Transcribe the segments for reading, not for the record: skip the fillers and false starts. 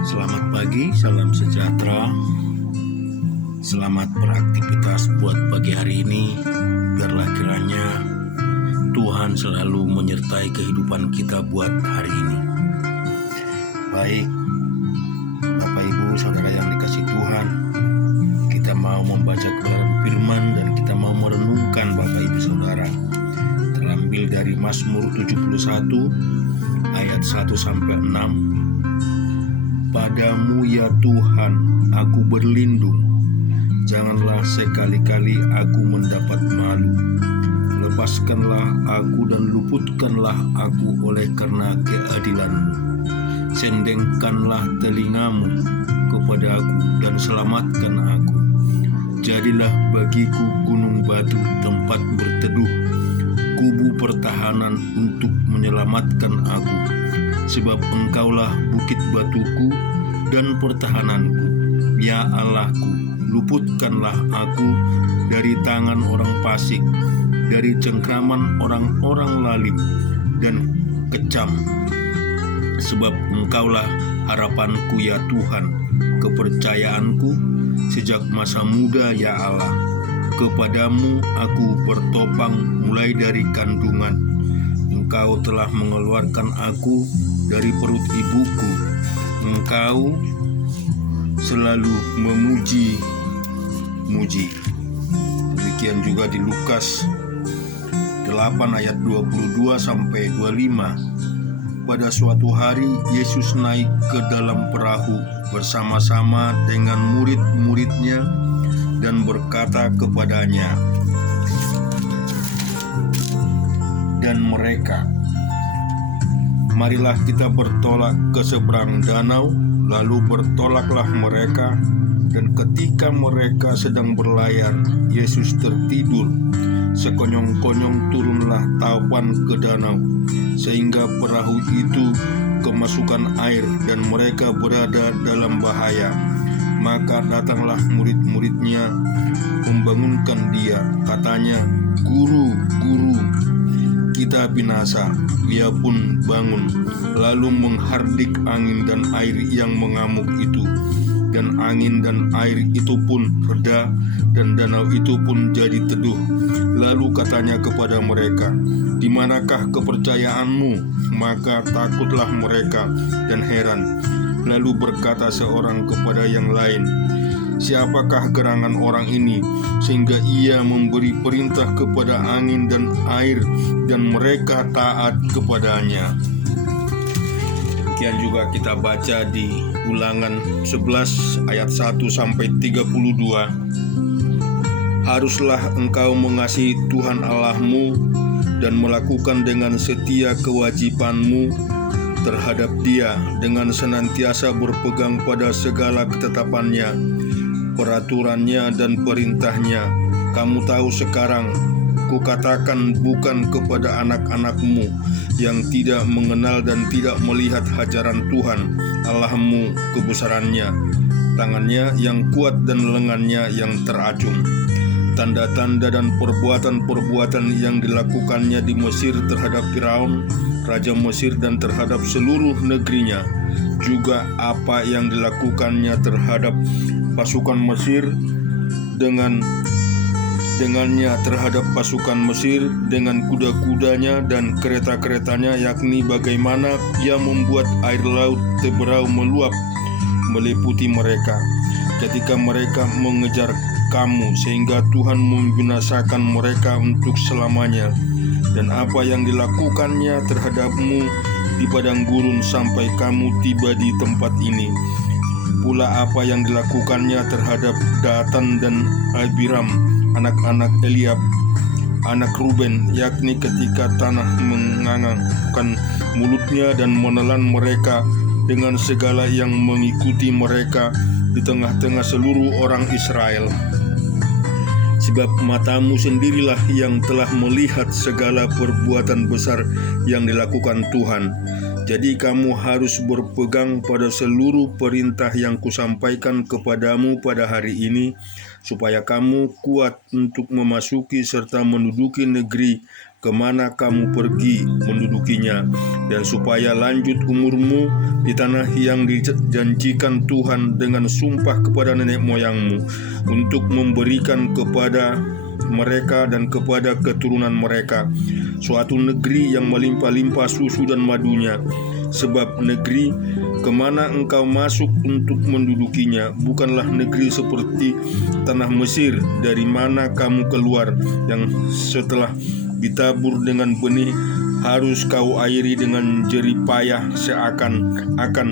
Selamat pagi, salam sejahtera. Selamat beraktivitas buat pagi hari ini. Biarlah kiranya Tuhan selalu menyertai kehidupan kita buat hari ini. Baik, Bapak Ibu Saudara yang dikasihi Tuhan, kita mau membaca kebenaran firman dan kita mau merenungkan Bapak Ibu Saudara. Terambil dari Mazmur 71 ayat 1-6. Padamu ya Tuhan, aku berlindung. Janganlah sekali-kali aku mendapat malu. Lepaskanlah aku dan luputkanlah aku oleh karena keadilan-Mu. Sendengkanlah telingamu kepada aku dan selamatkan aku. Jadilah bagiku gunung batu tempat berteduh, kubu pertahanan untuk menyelamatkan aku. Sebab Engkaulah bukit batuku dan pertahananku. Ya Allahku, luputkanlah aku dari tangan orang fasik, dari cengkraman orang-orang lalim dan kejam. Sebab Engkaulah harapanku ya Tuhan, kepercayaanku sejak masa muda ya Allah. Kepadamu aku bertopang mulai dari kandungan. Engkau telah mengeluarkan aku dari perut ibuku. Engkau selalu memuji-muji. Demikian juga di Lukas 8 ayat 22-25. Pada suatu hari Yesus naik ke dalam perahu bersama-sama dengan murid-muridnya dan berkata kepadanya dan mereka, marilah kita bertolak ke seberang danau. Lalu bertolaklah mereka, dan ketika mereka sedang berlayar, Yesus tertidur. Sekonyong-konyong turunlah taupan ke danau, sehingga perahu itu kemasukan air dan mereka berada dalam bahaya. Maka datanglah murid-muridnya membangunkan dia. Katanya, Guru, Guru, kita binasa. Dia pun bangun, lalu menghardik angin dan air yang mengamuk itu. Dan angin dan air itu pun reda, dan danau itu pun jadi teduh. Lalu katanya kepada mereka, di manakah kepercayaanmu? Maka takutlah mereka dan heran. Lalu berkata seorang kepada yang lain, siapakah gerangan orang ini, sehingga ia memberi perintah kepada angin dan air, dan mereka taat kepadanya. Demikian juga kita baca di Ulangan 11 ayat 1-32. Haruslah engkau mengasihi Tuhan Allahmu dan melakukan dengan setia kewajibanmu terhadap Dia, dengan senantiasa berpegang pada segala ketetapannya, peraturannya dan perintahnya. Kamu tahu sekarang, kukatakan bukan kepada anak-anakmu yang tidak mengenal dan tidak melihat hajaran Tuhan Allahmu kebesarannya, tangannya yang kuat dan lengannya yang teracung. Tanda-tanda dan perbuatan-perbuatan yang dilakukannya di Mesir terhadap Firaun, raja Mesir, dan terhadap seluruh negerinya, juga apa yang dilakukannya terhadap pasukan Mesir dengannya terhadap pasukan Mesir dengan kuda-kudanya dan kereta-keretanya, yakni bagaimana ia membuat air laut Teberau meluap meliputi mereka ketika mereka mengejar kamu, sehingga Tuhan membinasakan mereka untuk selamanya, dan apa yang dilakukannya terhadapmu di padang gurun sampai kamu tiba di tempat ini. Pula apa yang dilakukannya terhadap Datan dan Abiram, anak-anak Eliab, anak Ruben, yakni ketika tanah mengangangkan mulutnya dan menelan mereka dengan segala yang mengikuti mereka di tengah-tengah seluruh orang Israel. Sebab matamu sendirilah yang telah melihat segala perbuatan besar yang dilakukan Tuhan. Jadi kamu harus berpegang pada seluruh perintah yang kusampaikan kepadamu pada hari ini, supaya kamu kuat untuk memasuki serta menduduki negeri kemana kamu pergi mendudukinya, dan supaya lanjut umurmu di tanah yang dijanjikan Tuhan dengan sumpah kepada nenek moyangmu, untuk memberikan kepada mereka dan kepada keturunan mereka suatu negeri yang melimpah-limpah susu dan madunya. Sebab negeri kemana engkau masuk untuk mendudukinya bukanlah negeri seperti tanah Mesir dari mana kamu keluar, yang setelah ditabur dengan benih harus kau airi dengan jerih payah seakan-akan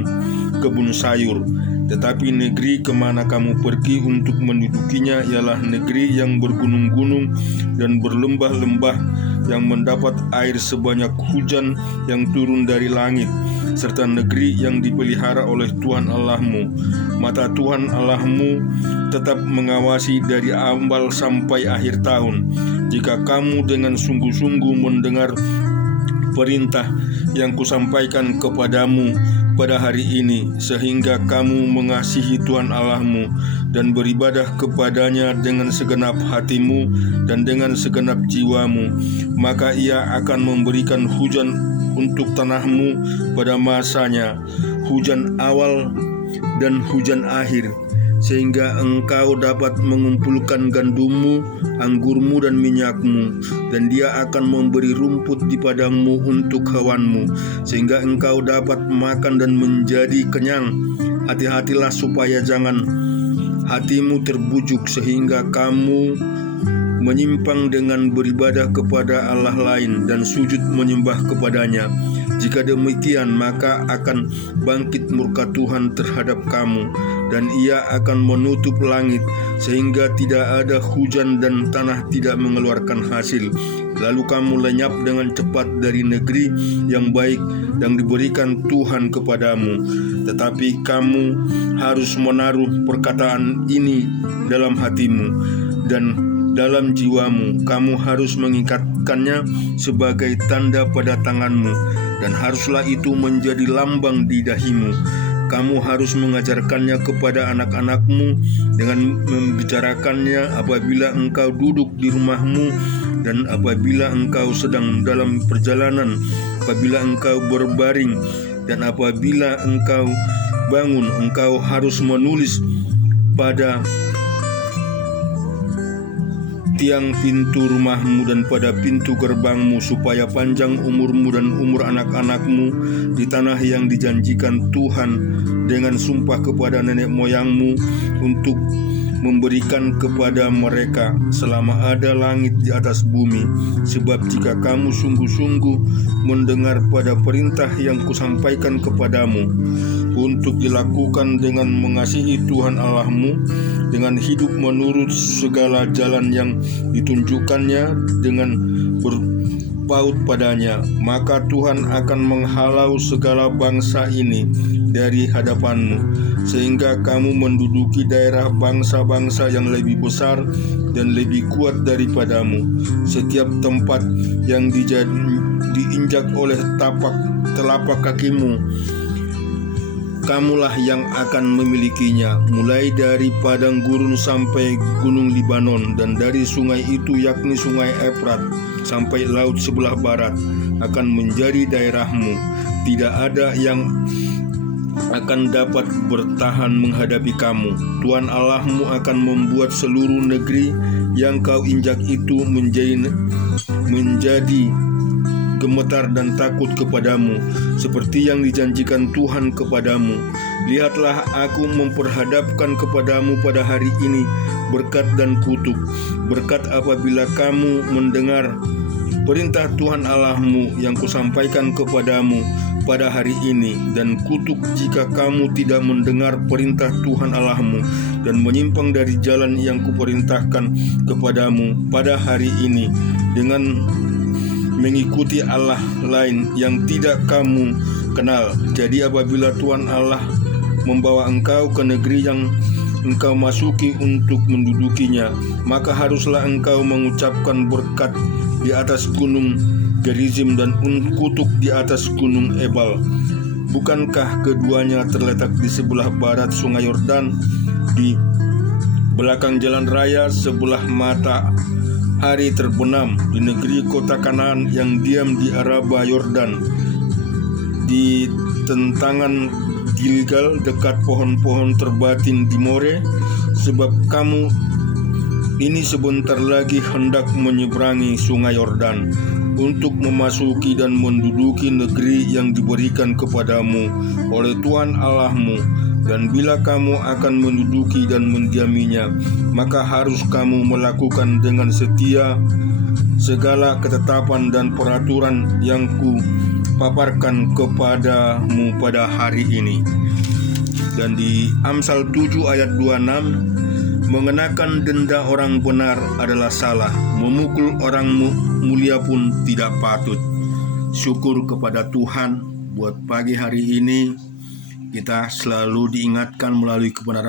kebun sayur. Tetapi negeri kemana kamu pergi untuk mendudukinya ialah negeri yang bergunung-gunung dan berlembah-lembah, yang mendapat air sebanyak hujan yang turun dari langit, serta negeri yang dipelihara oleh Tuhan Allahmu. Mata Tuhan Allahmu tetap mengawasi dari awal sampai akhir tahun, jika kamu dengan sungguh-sungguh mendengar perintah yang kusampaikan kepadamu pada hari ini, sehingga kamu mengasihi Tuhan Allahmu dan beribadah kepadanya dengan segenap hatimu dan dengan segenap jiwamu. Maka Ia akan memberikan hujan untuk tanahmu pada masanya, hujan awal dan hujan akhir, sehingga engkau dapat mengumpulkan gandummu, anggurmu, dan minyakmu, dan Dia akan memberi rumput di padangmu untuk hewanmu, sehingga engkau dapat makan dan menjadi kenyang. Hati-hatilah supaya jangan hatimu terbujuk sehingga kamu menyimpang dengan beribadah kepada Allah lain dan sujud menyembah kepadanya. Jika demikian, maka akan bangkit murka Tuhan terhadap kamu, dan Ia akan menutup langit sehingga tidak ada hujan dan tanah tidak mengeluarkan hasil. Lalu kamu lenyap dengan cepat dari negeri yang baik yang diberikan Tuhan kepadamu. Tetapi kamu harus menaruh perkataan ini dalam hatimu dan dalam jiwamu. Kamu harus mengikatkannya sebagai tanda pada tanganmu, dan haruslah itu menjadi lambang di dahimu. Kamu harus mengajarkannya kepada anak-anakmu dengan membicarakannya apabila engkau duduk di rumahmu dan apabila engkau sedang dalam perjalanan, apabila engkau berbaring dan apabila engkau bangun. Engkau harus menulis pada tiang pintu rumahmu dan pada pintu gerbangmu, supaya panjang umurmu dan umur anak-anakmu di tanah yang dijanjikan Tuhan dengan sumpah kepada nenek moyangmu untuk memberikan kepada mereka selama ada langit di atas bumi. Sebab jika kamu sungguh-sungguh mendengar pada perintah yang kusampaikan kepadamu untuk dilakukan dengan mengasihi Tuhan Allahmu, dengan hidup menurut segala jalan yang ditunjukkannya dengan berpaut padanya, maka Tuhan akan menghalau segala bangsa ini dari hadapanmu, sehingga kamu menduduki daerah bangsa-bangsa yang lebih besar dan lebih kuat daripadamu. Setiap tempat yang diinjak oleh telapak kakimu, kamulah yang akan memilikinya, mulai dari padang gurun sampai gunung Libanon, dan dari sungai itu, yakni sungai Efrat, sampai laut sebelah barat, akan menjadi daerahmu. Tidak ada yang akan dapat bertahan menghadapi kamu. Tuhan Allahmu akan membuat seluruh negeri yang kau injak itu menjadi gemetar dan takut kepadamu, seperti yang dijanjikan Tuhan kepadamu. Lihatlah, aku memperhadapkan kepadamu pada hari ini berkat dan kutuk. Berkat apabila kamu mendengar perintah Tuhan Allahmu yang kusampaikan kepadamu pada hari ini, dan kutuk jika kamu tidak mendengar perintah Tuhan Allahmu dan menyimpang dari jalan yang kuperintahkan kepadamu pada hari ini dengan mengikuti Allah lain yang tidak kamu kenal. Jadi apabila Tuhan Allah membawa engkau ke negeri yang engkau masuki untuk mendudukinya, maka haruslah engkau mengucapkan berkat di atas gunung Gerizim dan kutuk di atas gunung Ebal. Bukankah keduanya terletak di sebelah barat sungai Yordan, di belakang jalan raya sebelah mata hari terbenam di negeri kota Kanaan yang diam di Araba Yordan, di tentangan Gilgal dekat pohon-pohon terbatin di More, sebab kamu ini sebentar lagi hendak menyeberangi sungai Yordan untuk memasuki dan menduduki negeri yang diberikan kepadamu oleh Tuhan Allahmu. Dan bila kamu akan menduduki dan mendiaminya, maka harus kamu melakukan dengan setia segala ketetapan dan peraturan yang kupaparkan kepadamu pada hari ini. Dan di Amsal 7 ayat 26, mengenakan denda orang benar adalah salah, memukul orang mulia pun tidak patut. Syukur kepada Tuhan buat pagi hari ini, kita selalu diingatkan melalui kebenaran